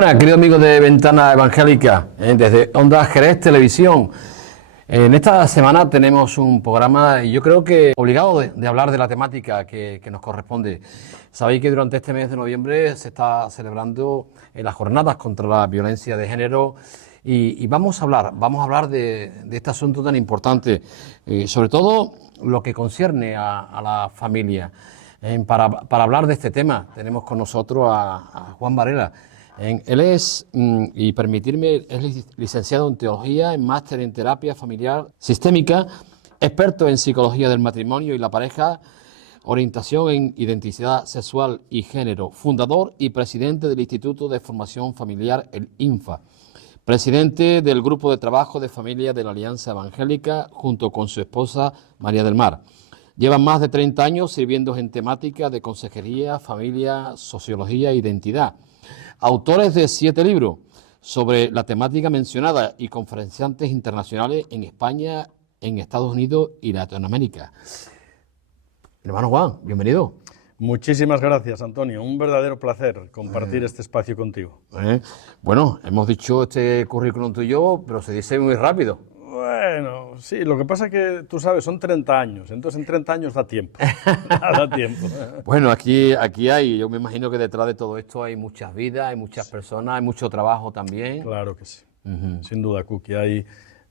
Buenas, queridos amigos de Ventana Evangélica, desde Onda Jerez Televisión. En esta semana tenemos un programa, y yo creo que obligado de hablar de la temática que nos corresponde. Sabéis que durante este mes de noviembre se está celebrando las jornadas contra la violencia de género y vamos a hablar de este asunto tan importante, sobre todo lo que concierne a la familia. Para hablar de este tema tenemos con nosotros a Juan Varela. Él es, y permitirme, es licenciado en Teología, en máster en Terapia Familiar Sistémica, experto en Psicología del Matrimonio y la Pareja, orientación en Identidad Sexual y Género, fundador y presidente del Instituto de Formación Familiar, el INFA, presidente del Grupo de Trabajo de Familia de la Alianza Evangélica, junto con su esposa María del Mar. Llevan más de 30 años sirviendo en temática de consejería, familia, sociología e identidad. Autores de 7 libros sobre la temática mencionada y conferenciantes internacionales en España, en Estados Unidos y Latinoamérica. Hermano Juan, bienvenido. Muchísimas gracias, Antonio. Un verdadero placer compartir este espacio contigo. Bueno, hemos dicho este currículum tuyo, pero se dice muy rápido. Bueno, sí, lo que pasa es que, tú sabes, son 30 años, entonces en 30 años da tiempo. Da tiempo. Bueno, aquí hay, yo me imagino que detrás de todo esto hay muchas vidas, hay muchas personas, hay mucho trabajo también. Claro que sí, sin duda, Cookie.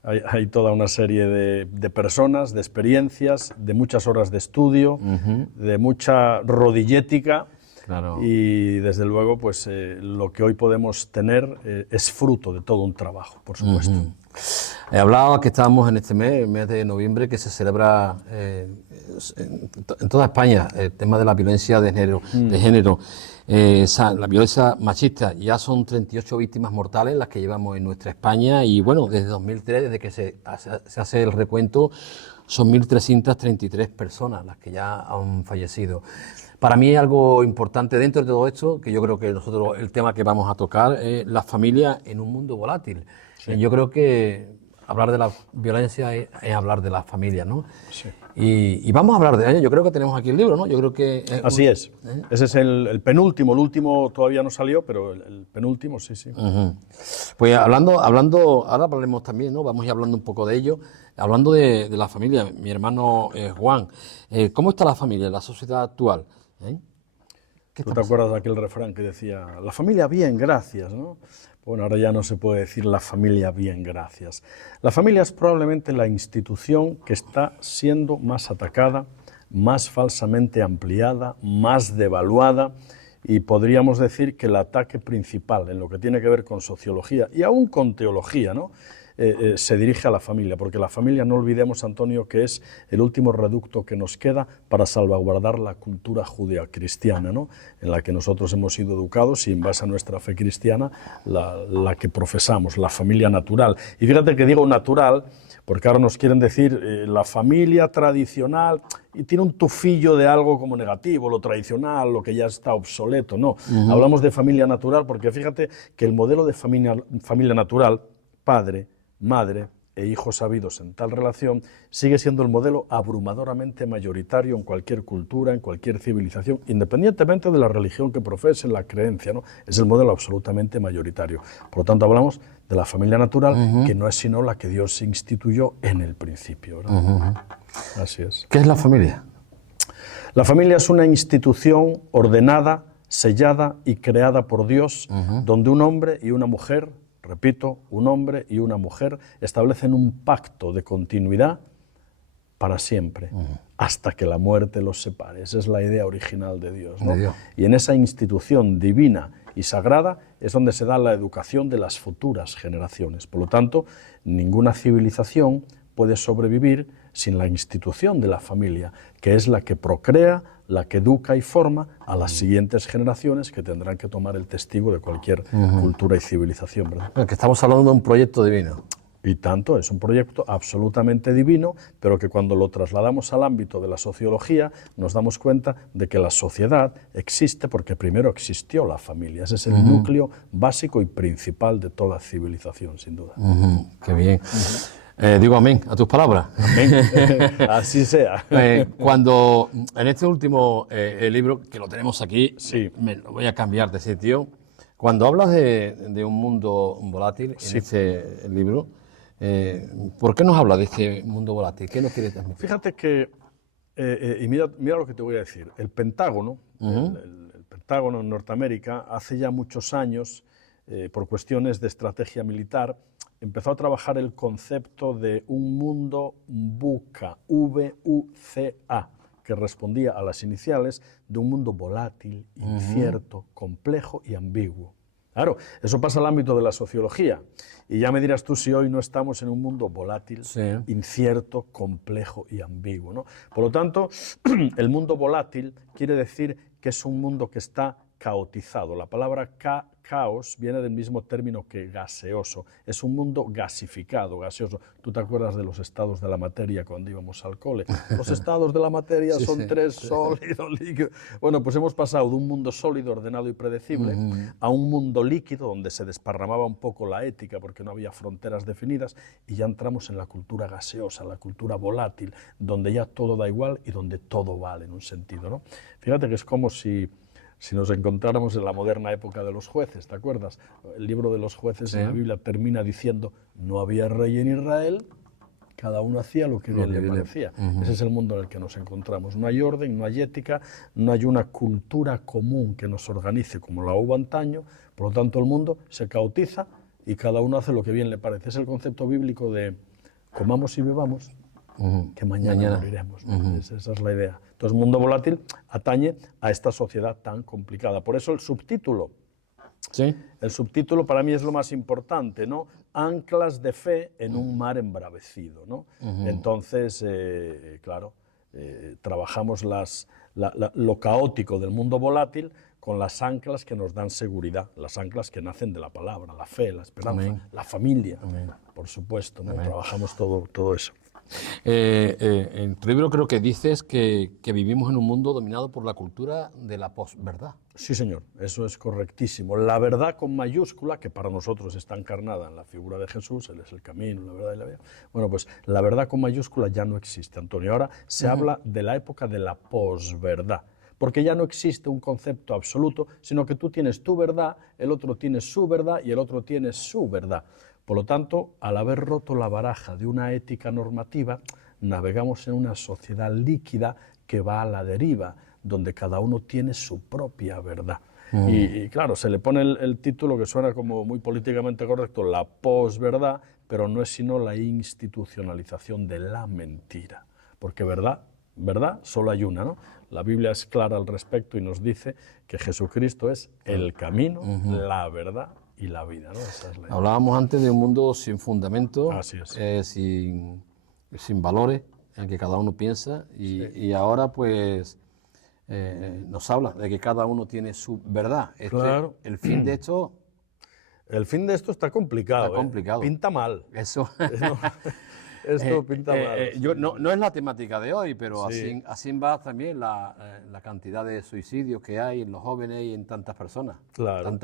Hay toda una serie de personas, de experiencias, de muchas horas de estudio, de mucha rodillética. Claro. Y desde luego, pues lo que hoy podemos tener es fruto de todo un trabajo, por supuesto. Hablaba que estábamos en este mes, el mes de noviembre, que se celebra en toda España el tema de la violencia de género, la violencia machista. Ya son 38 víctimas mortales las que llevamos en nuestra España y bueno, desde 2003, desde que se hace el recuento, son 1.333 personas las que ya han fallecido. Para mí algo importante dentro de todo esto, que yo creo que nosotros el tema que vamos a tocar es la familia en un mundo volátil. Sí. Yo creo que hablar de la violencia es hablar de la familia, ¿no? Sí. Y vamos a hablar de ello. Yo creo que tenemos aquí el libro, ¿no? Yo creo que así es. Ese es el penúltimo. El último todavía no salió, pero el penúltimo sí, sí. Pues hablando, ahora hablaremos también, ¿no? Vamos a ir hablando un poco de ello. Hablando de la familia, mi hermano Juan, ¿cómo está la familia en la sociedad actual? ¿Tú te acuerdas de aquel refrán que decía, la familia bien, gracias, ¿no? Bueno, ahora ya no se puede decir la familia bien, gracias. La familia es probablemente la institución que está siendo más atacada, más falsamente ampliada, más devaluada, y podríamos decir que el ataque principal en lo que tiene que ver con sociología y aún con teología, ¿no? Se dirige a la familia, porque la familia, no olvidemos, Antonio, que es el último reducto que nos queda para salvaguardar la cultura judeocristiana, ¿no? En la que nosotros hemos sido educados y en base a nuestra fe cristiana, la que profesamos, la familia natural. Y fíjate que digo natural, porque ahora nos quieren decir la familia tradicional, y tiene un tufillo de algo como negativo, lo tradicional, lo que ya está obsoleto, no. Hablamos de familia natural porque fíjate que el modelo de familia natural, padre, madre e hijos habidos en tal relación, sigue siendo el modelo abrumadoramente mayoritario en cualquier cultura, en cualquier civilización, independientemente de la religión que profesen, la creencia, ¿no? Es el modelo absolutamente mayoritario. Por lo tanto, hablamos de la familia natural, que no es sino la que Dios instituyó en el principio, ¿verdad? Así es. ¿Qué es la familia? La familia es una institución ordenada, sellada y creada por Dios, donde un hombre y una mujer, repito, un hombre y una mujer establecen un pacto de continuidad para siempre, hasta que la muerte los separe. Esa es la idea original de Dios, ¿no? Y en esa institución divina y sagrada es donde se da la educación de las futuras generaciones. Por lo tanto, ninguna civilización puede sobrevivir sin la institución de la familia, que es la que procrea, la que educa y forma a las siguientes generaciones que tendrán que tomar el testigo de cualquier cultura y civilización, ¿verdad? Que estamos hablando de un proyecto divino. Y tanto, es un proyecto absolutamente divino, pero que cuando lo trasladamos al ámbito de la sociología nos damos cuenta de que la sociedad existe porque primero existió la familia. Ese es el núcleo básico y principal de toda civilización, sin duda. Qué bien. Digo amén a tus palabras. Amén. Así sea. Cuando en este último libro, que lo tenemos aquí, sí, me lo voy a cambiar de sitio. Cuando hablas de un mundo volátil en este libro, ¿por qué nos habla de este mundo volátil? ¿Qué nos quiere transmitir? Fíjate que, y mira lo que te voy a decir, el Pentágono, el Pentágono en Norteamérica, hace ya muchos años, por cuestiones de estrategia militar, empezó a trabajar el concepto de un mundo VUCA, V-U-C-A, que respondía a las iniciales de un mundo volátil, incierto, complejo y ambiguo. Claro, eso pasa al ámbito de la sociología. Y ya me dirás tú si hoy no estamos en un mundo volátil, incierto, complejo y ambiguo, ¿no? Por lo tanto, el mundo volátil quiere decir que es un mundo que está caotizado. La palabra caos viene del mismo término que gaseoso. Es un mundo gasificado, gaseoso. ¿Tú te acuerdas de los estados de la materia cuando íbamos al cole? Los estados de la materia son tres: sólido, líquido. Bueno, pues hemos pasado de un mundo sólido, ordenado y predecible a un mundo líquido donde se desparramaba un poco la ética porque no había fronteras definidas, y ya entramos en la cultura gaseosa, la cultura volátil, donde ya todo da igual y donde todo vale en un sentido, ¿no? Fíjate que es como si nos encontráramos en la moderna época de los jueces, ¿te acuerdas? El libro de los jueces en la Biblia termina diciendo: no había rey en Israel, cada uno hacía lo que bien le parecía. Ese es el mundo en el que nos encontramos. No hay orden, no hay ética, no hay una cultura común que nos organice como la hubo antaño, por lo tanto el mundo se caotiza y cada uno hace lo que bien le parece. Es el concepto bíblico de comamos y bebamos, que mañana moriremos. Esa es la idea. Entonces, mundo volátil atañe a esta sociedad tan complicada. Por eso el subtítulo. El subtítulo para mí es lo más importante, ¿no? Anclas de fe en un mar embravecido, ¿no? Entonces, claro, trabajamos lo caótico del mundo volátil con las anclas que nos dan seguridad, las anclas que nacen de la palabra, la fe, la esperanza, la familia, por supuesto, ¿no? Trabajamos todo eso. En tu libro creo que dices que vivimos en un mundo dominado por la cultura de la posverdad. Sí, señor, eso es correctísimo. La verdad con mayúscula, que para nosotros está encarnada en la figura de Jesús, Él es el camino, la verdad y la vida. Bueno, pues la verdad con mayúscula ya no existe, Antonio. Ahora se habla de la época de la posverdad, porque ya no existe un concepto absoluto, sino que tú tienes tu verdad, el otro tiene su verdad y el otro tiene su verdad. Por lo tanto, al haber roto la baraja de una ética normativa, navegamos en una sociedad líquida que va a la deriva, donde cada uno tiene su propia verdad. Y claro, se le pone el título que suena como muy políticamente correcto, la posverdad, pero no es sino la institucionalización de la mentira. Porque verdad solo hay una, ¿no? La Biblia es clara al respecto y nos dice que Jesucristo es el camino, la verdad y la vida, ¿no? Esa es la idea. Hablábamos antes de un mundo sin fundamento, Así es. sin valores, en el que cada uno piensa, y ahora pues nos habla de que cada uno tiene su verdad. Claro. El fin de esto... El fin de esto está complicado. Está complicado. Pinta mal. Eso... Esto pinta mal. No es la temática de hoy, pero así va también la cantidad de suicidios que hay en los jóvenes y en tantas personas. Claro.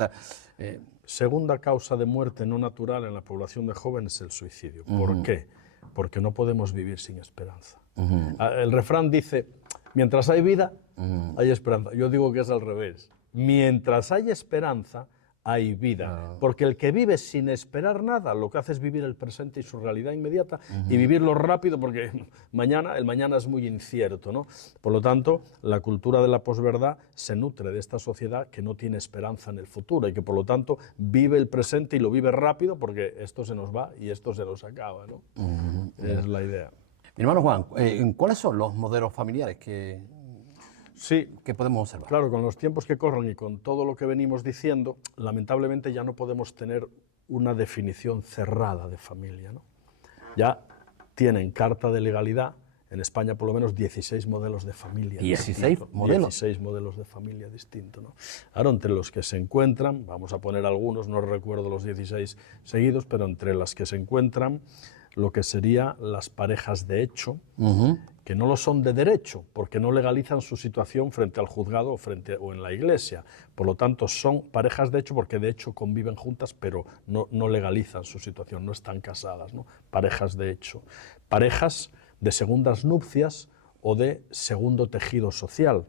Segunda causa de muerte no natural en la población de jóvenes es el suicidio. ¿Por qué? Porque no podemos vivir sin esperanza. El refrán dice, mientras hay vida, hay esperanza. Yo digo que es al revés. Mientras hay esperanza, hay vida, porque el que vive sin esperar nada, lo que hace es vivir el presente y su realidad inmediata y vivirlo rápido, porque el mañana es muy incierto, ¿no? Por lo tanto, la cultura de la posverdad se nutre de esta sociedad que no tiene esperanza en el futuro y que por lo tanto vive el presente y lo vive rápido porque esto se nos va y esto se nos acaba, ¿no? Es la idea. Mi hermano Juan, ¿cuáles son los modelos familiares que podemos observar? Claro, con los tiempos que corren y con todo lo que venimos diciendo, lamentablemente ya no podemos tener una definición cerrada de familia, ¿no? Ya tienen carta de legalidad, en España por lo menos 16 modelos de familia. 16 modelos. 16 modelos de familia distintos, ¿no? Ahora, entre los que se encuentran, vamos a poner algunos, no recuerdo los 16 seguidos, pero entre las que se encuentran lo que serían las parejas de hecho, que no lo son de derecho, porque no legalizan su situación frente al juzgado o en la iglesia. Por lo tanto, son parejas de hecho porque de hecho conviven juntas, pero no legalizan su situación, no están casadas, ¿no? Parejas de hecho. Parejas de segundas nupcias o de segundo tejido social.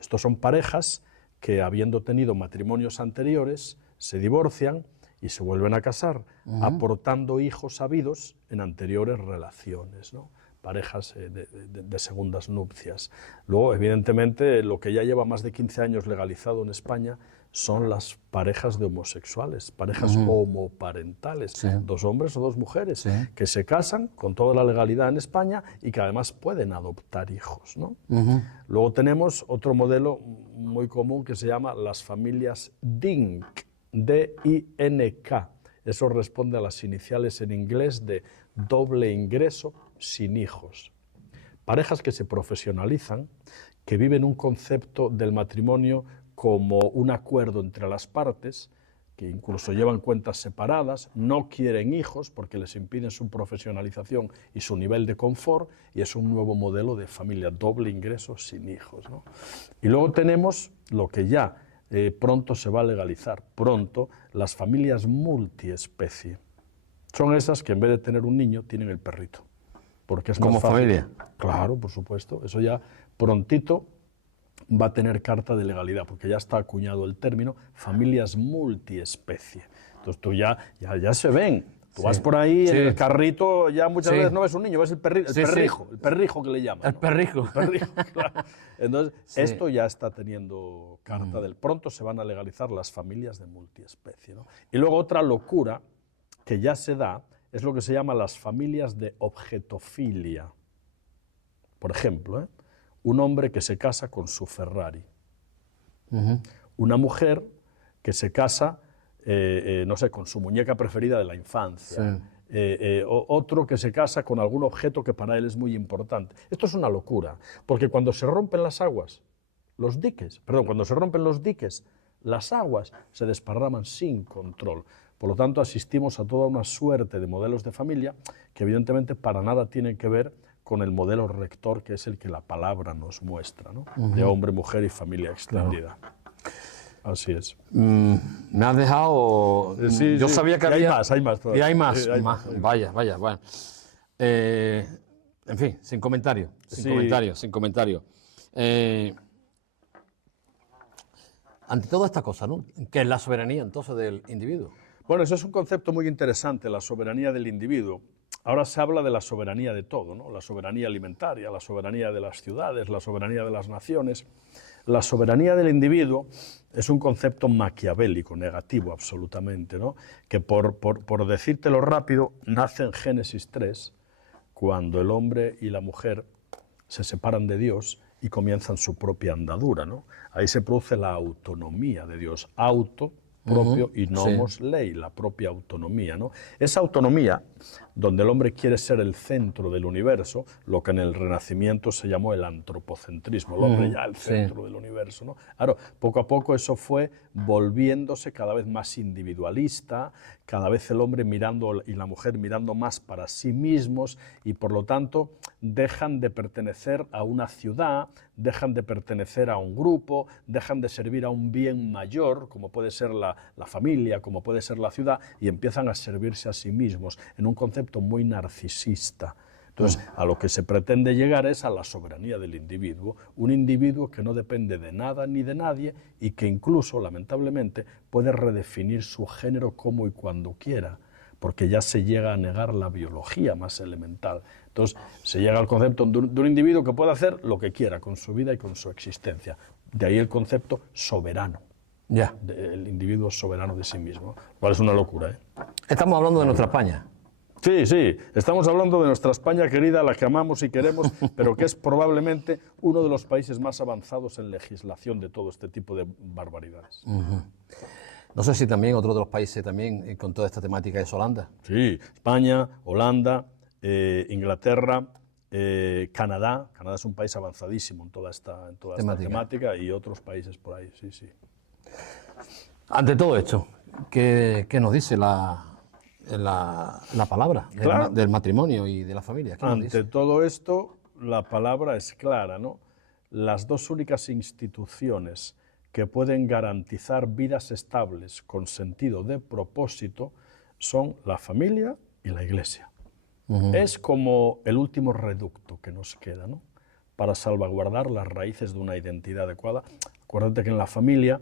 Estos son parejas que, habiendo tenido matrimonios anteriores, se divorcian y se vuelven a casar, aportando hijos habidos en anteriores relaciones, ¿no? Parejas de segundas nupcias. Luego, evidentemente, lo que ya lleva más de 15 años legalizado en España son las parejas de homosexuales, parejas homoparentales, Sí. 2 hombres o 2 mujeres, Sí. que se casan con toda la legalidad en España y que además pueden adoptar hijos, ¿no? Luego tenemos otro modelo muy común que se llama las familias DINK, D-I-N-K. Eso responde a las iniciales en inglés de doble ingreso sin hijos. Parejas que se profesionalizan, que viven un concepto del matrimonio como un acuerdo entre las partes, que incluso llevan cuentas separadas, no quieren hijos porque les impiden su profesionalización y su nivel de confort, y es un nuevo modelo de familia, doble ingreso sin hijos, ¿no? Y luego tenemos lo que ya pronto se va a legalizar, pronto, las familias multiespecie. Son esas que en vez de tener un niño, tienen el perrito. Porque es ¿Como más fácil. familia? Claro, por supuesto. Eso ya prontito va a tener carta de legalidad, porque ya está acuñado el término familias multiespecie. Entonces tú ya se ven. Tú vas por ahí en el carrito, ya muchas veces no ves un niño, ves el perrijo, el perrijo que le llaman. El perrijo. El perrijo, claro. Entonces, esto ya está teniendo carta del... Pronto se van a legalizar las familias de multiespecie, ¿no? Y luego otra locura que ya se da es lo que se llama las familias de objetofilia. Por ejemplo, un hombre que se casa con su Ferrari. Una mujer que se casa, no sé, con su muñeca preferida de la infancia. Otro que se casa con algún objeto que para él es muy importante. Esto es una locura, porque cuando se rompen las aguas, cuando se rompen los diques, las aguas se desparraman sin control. Por lo tanto, asistimos a toda una suerte de modelos de familia que evidentemente para nada tienen que ver con el modelo rector, que es el que la palabra nos muestra, ¿no? De hombre, mujer y familia extendida. Claro. Así es. Me has dejado... Yo sabía que había... Hay más. Y hay más. Vaya. Bueno. En fin, sin comentario. Sin comentario. Ante toda esta cosa, ¿no? ¿Qué es la soberanía entonces del individuo? Bueno, eso es un concepto muy interesante, la soberanía del individuo. Ahora se habla de la soberanía de todo, ¿no? La soberanía alimentaria, la soberanía de las ciudades, la soberanía de las naciones. La soberanía del individuo es un concepto maquiavélico, negativo absolutamente, ¿no? Que por decírtelo rápido, nace en Génesis 3, cuando el hombre y la mujer se separan de Dios y comienzan su propia andadura, ¿no? Ahí se produce la autonomía de Dios, propio y nomos ley, la propia autonomía, ¿no? Esa autonomía, donde el hombre quiere ser el centro del universo, lo que en el Renacimiento se llamó el antropocentrismo, el hombre ya el centro del universo, ¿no? Claro, poco a poco eso fue volviéndose cada vez más individualista, cada vez el hombre mirando y la mujer mirando más para sí mismos y por lo tanto dejan de pertenecer a una ciudad, dejan de pertenecer a un grupo, dejan de servir a un bien mayor, como puede ser la familia, como puede ser la ciudad, y empiezan a servirse a sí mismos en un concepto muy narcisista. Entonces, a lo que se pretende llegar es a la soberanía del individuo, un individuo que no depende de nada ni de nadie y que incluso, lamentablemente, puede redefinir su género como y cuando quiera, porque ya se llega a negar la biología más elemental. Entonces, se llega al concepto de un individuo que puede hacer lo que quiera con su vida y con su existencia. De ahí el concepto soberano. El individuo soberano de sí mismo, lo cual es una locura, ¿eh? Estamos hablando de nuestra España. Sí, estamos hablando de nuestra España querida, la que amamos y queremos, pero que es probablemente uno de los países más avanzados en legislación de todo este tipo de barbaridades. No sé si también otro de los países también con toda esta temática es Holanda. Sí, España, Holanda, Inglaterra, Canadá. Canadá es un país avanzadísimo en toda esta temática y otros países por ahí, sí. Ante todo esto, ¿qué nos dice la palabra del matrimonio y de la familia? Ante todo esto, la palabra es clara, ¿no? Las dos únicas instituciones que pueden garantizar vidas estables con sentido de propósito son la familia y la Iglesia. Es como el último reducto que nos queda, ¿no? Para salvaguardar las raíces de una identidad adecuada. Acuérdate que en la familia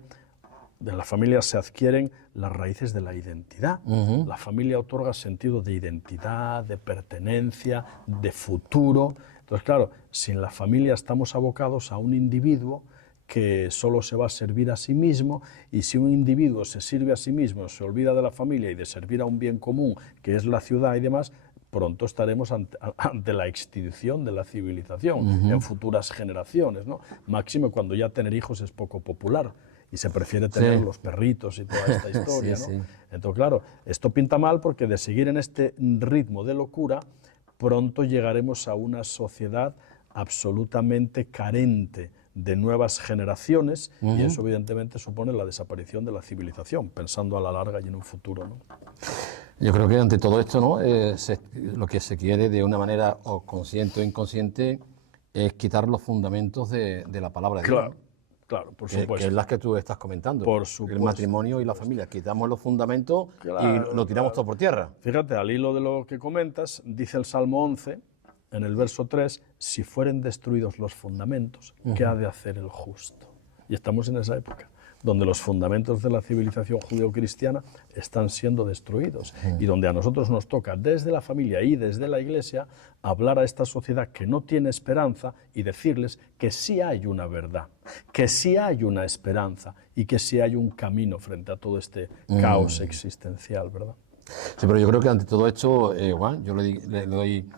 De la familia se adquieren las raíces de la identidad. La familia otorga sentido de identidad, de pertenencia, de futuro. Entonces, claro, sin la familia estamos abocados a un individuo que solo se va a servir a sí mismo, y si un individuo se sirve a sí mismo, se olvida de la familia y de servir a un bien común, que es la ciudad y demás, pronto estaremos ante la extinción de la civilización en futuras generaciones, ¿no? Máximo cuando ya tener hijos es poco popular y se prefiere tener los perritos y toda esta historia, ¿no? Entonces, claro, esto pinta mal, porque de seguir en este ritmo de locura, pronto llegaremos a una sociedad absolutamente carente de nuevas generaciones, y eso evidentemente supone la desaparición de la civilización, pensando a la larga y en un futuro, ¿no? Yo creo que ante todo esto, ¿no? Lo que se quiere de una manera o consciente o inconsciente es quitar los fundamentos de la palabra de Dios. Claro, por supuesto. Que es las que tú estás comentando. Por supuesto. El matrimonio y la familia. Quitamos los fundamentos y lo tiramos todo por tierra. Fíjate, al hilo de lo que comentas, dice el Salmo 11, en el verso 3, si fueren destruidos los fundamentos, ¿qué ha de hacer el justo? Y estamos en esa época, donde los fundamentos de la civilización judeocristiana están siendo destruidos, y donde a nosotros nos toca, desde la familia y desde la Iglesia, hablar a esta sociedad que no tiene esperanza y decirles que sí hay una verdad, que sí hay una esperanza y que sí hay un camino frente a todo este caos existencial, ¿verdad? Sí, pero yo creo que ante todo esto, Juan, yo le doy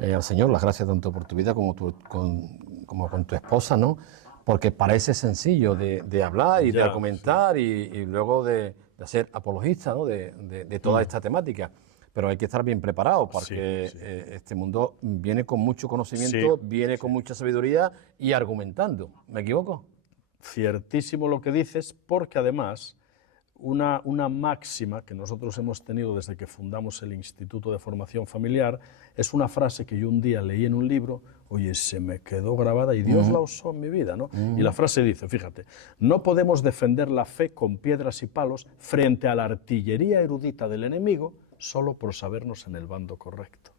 al Señor las gracias tanto por tu vida como con tu esposa, ¿no? Porque parece sencillo de hablar y de argumentar y luego de ser apologista, ¿no? de toda esta temática. Pero hay que estar bien preparado, porque este mundo viene con mucho conocimiento, viene con mucha sabiduría y argumentando. ¿Me equivoco? Ciertísimo lo que dices, porque además una máxima que nosotros hemos tenido desde que fundamos el Instituto de Formación Familiar es una frase que yo un día leí en un libro, oye, se me quedó grabada y Dios la usó en mi vida, ¿no? Y la frase dice, fíjate, no podemos defender la fe con piedras y palos frente a la artillería erudita del enemigo solo por sabernos en el bando correcto.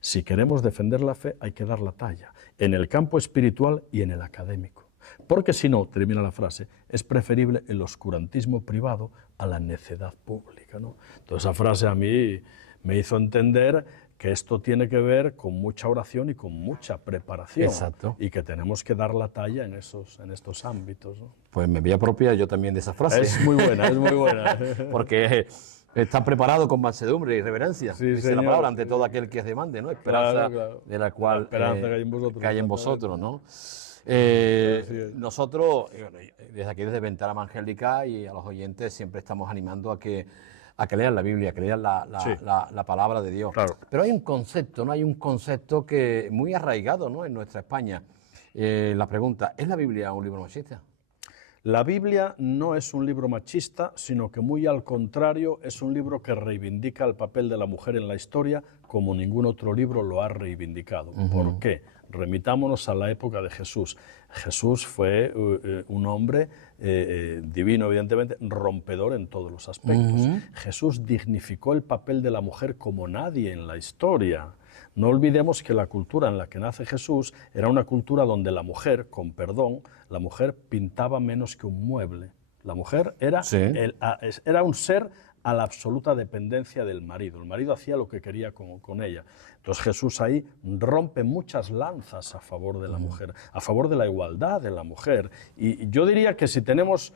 Si queremos defender la fe hay que dar la talla, en el campo espiritual y en el académico. Porque si no, termina la frase, es preferible el oscurantismo privado a la necedad pública, ¿no? Entonces esa frase a mí me hizo entender que esto tiene que ver con mucha oración y con mucha preparación. Exacto. Y que tenemos que dar la talla en estos ámbitos, ¿no? Pues me voy a apropiar yo también de esa frase. Es muy buena, es muy buena. Porque está preparado con mansedumbre y reverencia, dice la palabra, ante todo aquel que es demande, ¿no? Esperanza, de la cual esperanza que hay en vosotros, ¿no? Nosotros, desde aquí, desde Ventana Evangélica, y a los oyentes, siempre estamos animando a que lean la Biblia, que lean la palabra de Dios. Claro. Pero hay un concepto, ¿no? Hay un concepto que muy arraigado, ¿no? En nuestra España. La pregunta, ¿es la Biblia un libro machista? La Biblia no es un libro machista, sino que muy al contrario es un libro que reivindica el papel de la mujer en la historia como ningún otro libro lo ha reivindicado. ¿Por qué? Remitámonos a la época de Jesús. Jesús fue un hombre divino, evidentemente, rompedor en todos los aspectos. Jesús dignificó el papel de la mujer como nadie en la historia. No olvidemos que la cultura en la que nace Jesús era una cultura donde la mujer, con perdón, la mujer pintaba menos que un mueble. La mujer era un ser a la absoluta dependencia del marido. El marido hacía lo que quería con ella. Entonces Jesús ahí rompe muchas lanzas a favor de la mujer, a favor de la igualdad de la mujer. Y yo diría que si tenemos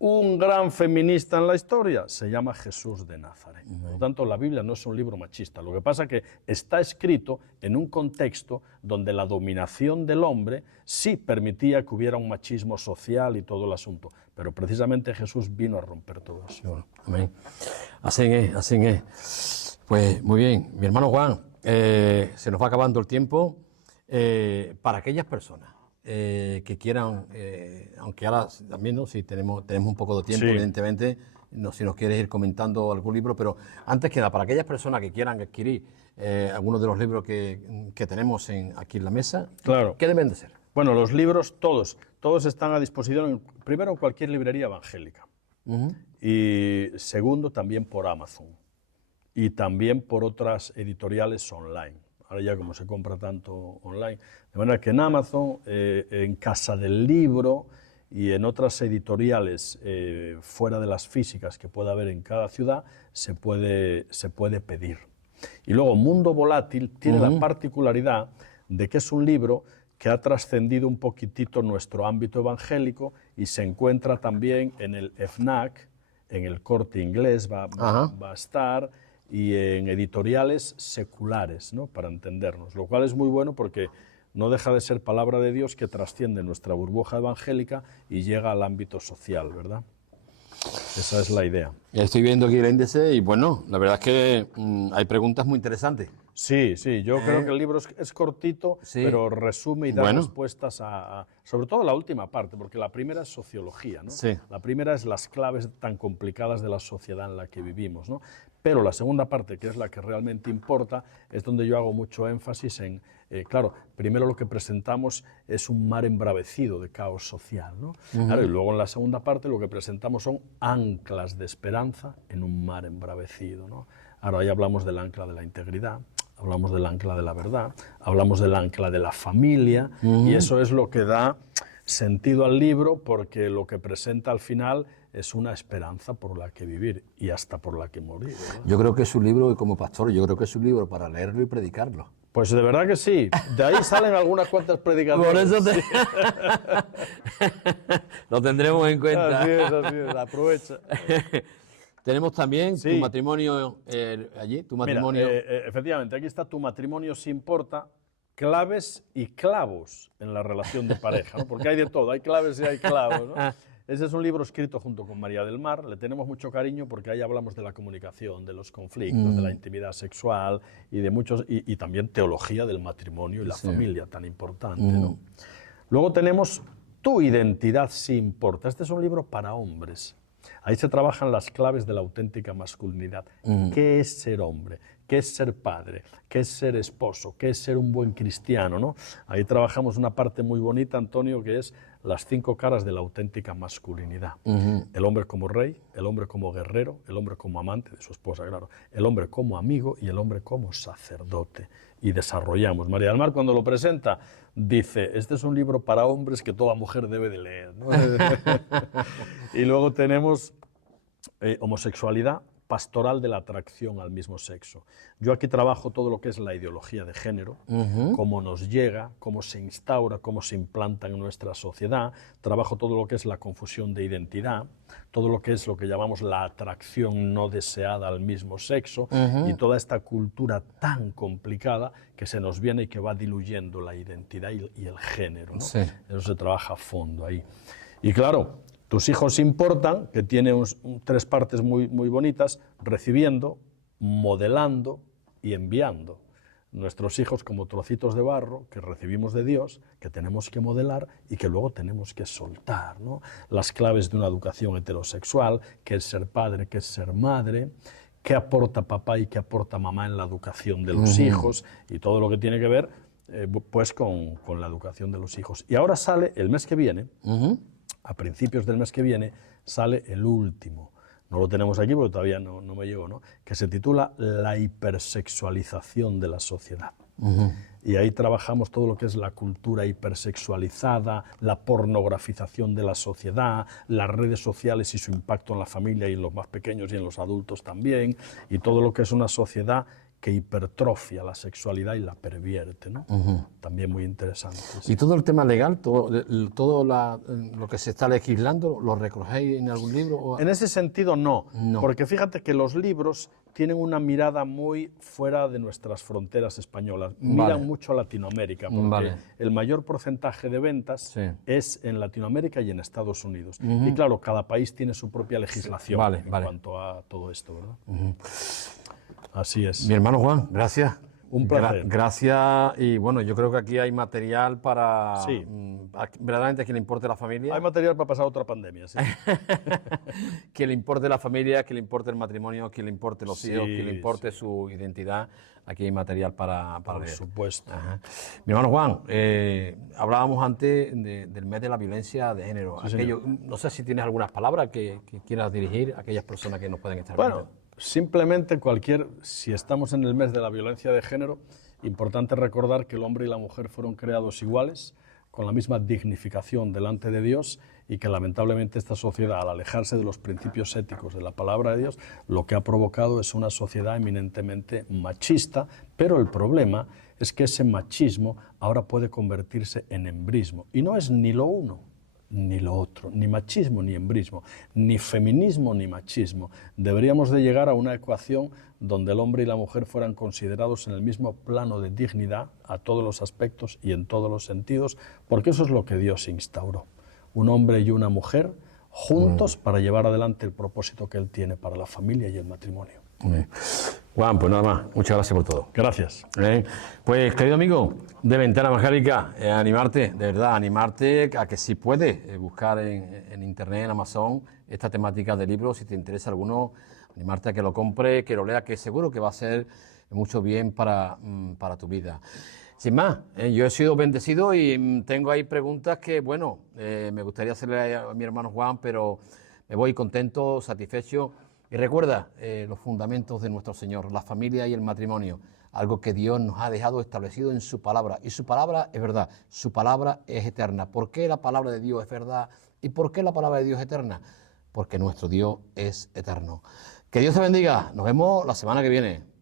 un gran feminista en la historia, se llama Jesús de Nazaret. Por lo tanto, la Biblia no es un libro machista. Lo que pasa es que está escrito en un contexto donde la dominación del hombre sí permitía que hubiera un machismo social y todo el asunto. Pero precisamente Jesús vino a romper todo eso. Amén. Así es. Pues muy bien. Mi hermano Juan, se nos va acabando el tiempo. Para aquellas personas que quieran, aunque ahora también, ¿no? Si tenemos un poco de tiempo, evidentemente, si nos quieres ir comentando algún libro, pero antes que nada, para aquellas personas que quieran adquirir algunos de los libros que tenemos aquí en la mesa, claro. ¿Qué deben de ser? Bueno, los libros todos están a disposición, primero en cualquier librería evangélica, y segundo también por Amazon, y también por otras editoriales online. Ahora ya como se compra tanto online. De manera que en Amazon, en Casa del Libro y en otras editoriales fuera de las físicas que pueda haber en cada ciudad se puede pedir. Y luego Mundo Volátil tiene la particularidad de que es un libro que ha trascendido un poquitito nuestro ámbito evangélico y se encuentra también en el FNAC, en el Corte Inglés va a estar, y en editoriales seculares, ¿no? Para entendernos, lo cual es muy bueno porque no deja de ser palabra de Dios que trasciende nuestra burbuja evangélica y llega al ámbito social, ¿verdad? Esa es la idea. Estoy viendo aquí el índice y bueno, la verdad es que hay preguntas muy interesantes. Sí, yo creo que el libro es cortito, sí, pero resume y da respuestas sobre todo la última parte, porque la primera es sociología, ¿no? Sí. La primera es las claves tan complicadas de la sociedad en la que vivimos, ¿no? Pero la segunda parte, que es la que realmente importa, es donde yo hago mucho énfasis en, claro, primero lo que presentamos es un mar embravecido de caos social, ¿no? Claro, y luego en la segunda parte lo que presentamos son anclas de esperanza en un mar embravecido, ¿no? Ahora ahí hablamos del ancla de la integridad, hablamos del ancla de la verdad, hablamos del ancla de la familia, y eso es lo que da sentido al libro, porque lo que presenta al final es una esperanza por la que vivir y hasta por la que morir, ¿verdad? Yo creo que es un libro, y como pastor, yo creo que es un libro para leerlo y predicarlo. Pues de verdad que sí. De ahí salen algunas cuantas predicaciones. Por eso lo tendremos en cuenta. Así es, aprovecha. Tenemos también tu matrimonio allí, tu matrimonio. Mira, efectivamente, aquí está Tu matrimonio se importa, claves y clavos en la relación de pareja, ¿no? Porque hay de todo, hay claves y hay clavos, ¿no? Ese es un libro escrito junto con María del Mar, le tenemos mucho cariño porque ahí hablamos de la comunicación, de los conflictos, de la intimidad sexual y de muchos, y también teología del matrimonio y la familia, tan importante, ¿no? Luego tenemos Tu identidad sí importa. Este es un libro para hombres. Ahí se trabajan las claves de la auténtica masculinidad. ¿Qué es ser hombre? ¿Qué es ser padre? ¿Qué es ser esposo? ¿Qué es ser un buen cristiano, ¿no? Ahí trabajamos una parte muy bonita, Antonio, que es las 5 caras de la auténtica masculinidad. El hombre como rey, el hombre como guerrero, el hombre como amante de su esposa, claro, el hombre como amigo y el hombre como sacerdote. Y desarrollamos. María del Mar, cuando lo presenta, dice, este es un libro para hombres que toda mujer debe de leer, ¿no? Y luego tenemos homosexualidad, pastoral de la atracción al mismo sexo. Yo aquí trabajo todo lo que es la ideología de género, cómo nos llega, cómo se instaura, cómo se implanta en nuestra sociedad. Trabajo todo lo que es la confusión de identidad, todo lo que es lo que llamamos la atracción no deseada al mismo sexo, y toda esta cultura tan complicada que se nos viene y que va diluyendo la identidad y el género, ¿no? Sí. Eso se trabaja a fondo ahí. Y claro, Tus hijos importan, que tiene 3 partes muy bonitas: recibiendo, modelando y enviando. Nuestros hijos como trocitos de barro que recibimos de Dios, que tenemos que modelar y que luego tenemos que soltar, ¿no? Las claves de una educación heterosexual, qué es ser padre, qué es ser madre, qué aporta papá y qué aporta mamá en la educación de los hijos, y todo lo que tiene que ver pues con la educación de los hijos. Y ahora sale el mes que viene, a principios del mes que viene, sale el último. No lo tenemos aquí porque todavía no me llegó, ¿no? Que se titula La hipersexualización de la sociedad. Y ahí trabajamos todo lo que es la cultura hipersexualizada, la pornografización de la sociedad, las redes sociales y su impacto en la familia y en los más pequeños y en los adultos también, y todo lo que es una sociedad que hipertrofia la sexualidad y la pervierte, ¿no? También muy interesante. Sí. ¿Y todo el tema legal, todo lo que se está legislando, lo recogéis en algún libro? En ese sentido no, porque fíjate que los libros tienen una mirada muy fuera de nuestras fronteras españolas, miran mucho a Latinoamérica, porque el mayor porcentaje de ventas es en Latinoamérica y en Estados Unidos. Y claro, cada país tiene su propia legislación en cuanto a todo esto, ¿verdad? Así es. Mi hermano Juan, gracias. Un placer. Gracias, y bueno, yo creo que aquí hay material para verdaderamente que le importe la familia. Hay material para pasar otra pandemia, sí. Que le importe la familia, que le importe el matrimonio, que le importe los hijos, que le importe su identidad. Aquí hay material para Por leer. supuesto. Mi hermano Juan, hablábamos antes del mes de la violencia de género. No sé si tienes algunas palabras que quieras dirigir a aquellas personas que nos pueden estar viendo. Simplemente si estamos en el mes de la violencia de género, importante recordar que el hombre y la mujer fueron creados iguales, con la misma dignificación delante de Dios, y que lamentablemente esta sociedad, al alejarse de los principios éticos de la palabra de Dios, lo que ha provocado es una sociedad eminentemente machista, pero el problema es que ese machismo ahora puede convertirse en embrismo, y no es ni lo uno ni lo otro, ni machismo ni embrismo, ni feminismo ni machismo. Deberíamos de llegar a una ecuación donde el hombre y la mujer fueran considerados en el mismo plano de dignidad a todos los aspectos y en todos los sentidos, porque eso es lo que Dios instauró. Un hombre y una mujer juntos para llevar adelante el propósito que Él tiene para la familia y el matrimonio. Juan, pues nada más, muchas gracias por todo. Gracias. Pues, querido amigo de Ventana Evangélica, animarte, de verdad, animarte a que si puedes buscar en internet, en Amazon, esta temática de libros, si te interesa alguno, animarte a que lo compre, que lo lea, que seguro que va a ser mucho bien para tu vida. Sin más, yo he sido bendecido y tengo ahí preguntas que, bueno, me gustaría hacerle a mi hermano Juan, pero me voy contento, satisfecho. Y recuerda los fundamentos de nuestro Señor, la familia y el matrimonio, algo que Dios nos ha dejado establecido en su palabra. Y su palabra es verdad, su palabra es eterna. ¿Por qué la palabra de Dios es verdad? ¿Y por qué la palabra de Dios es eterna? Porque nuestro Dios es eterno. Que Dios te bendiga. Nos vemos la semana que viene.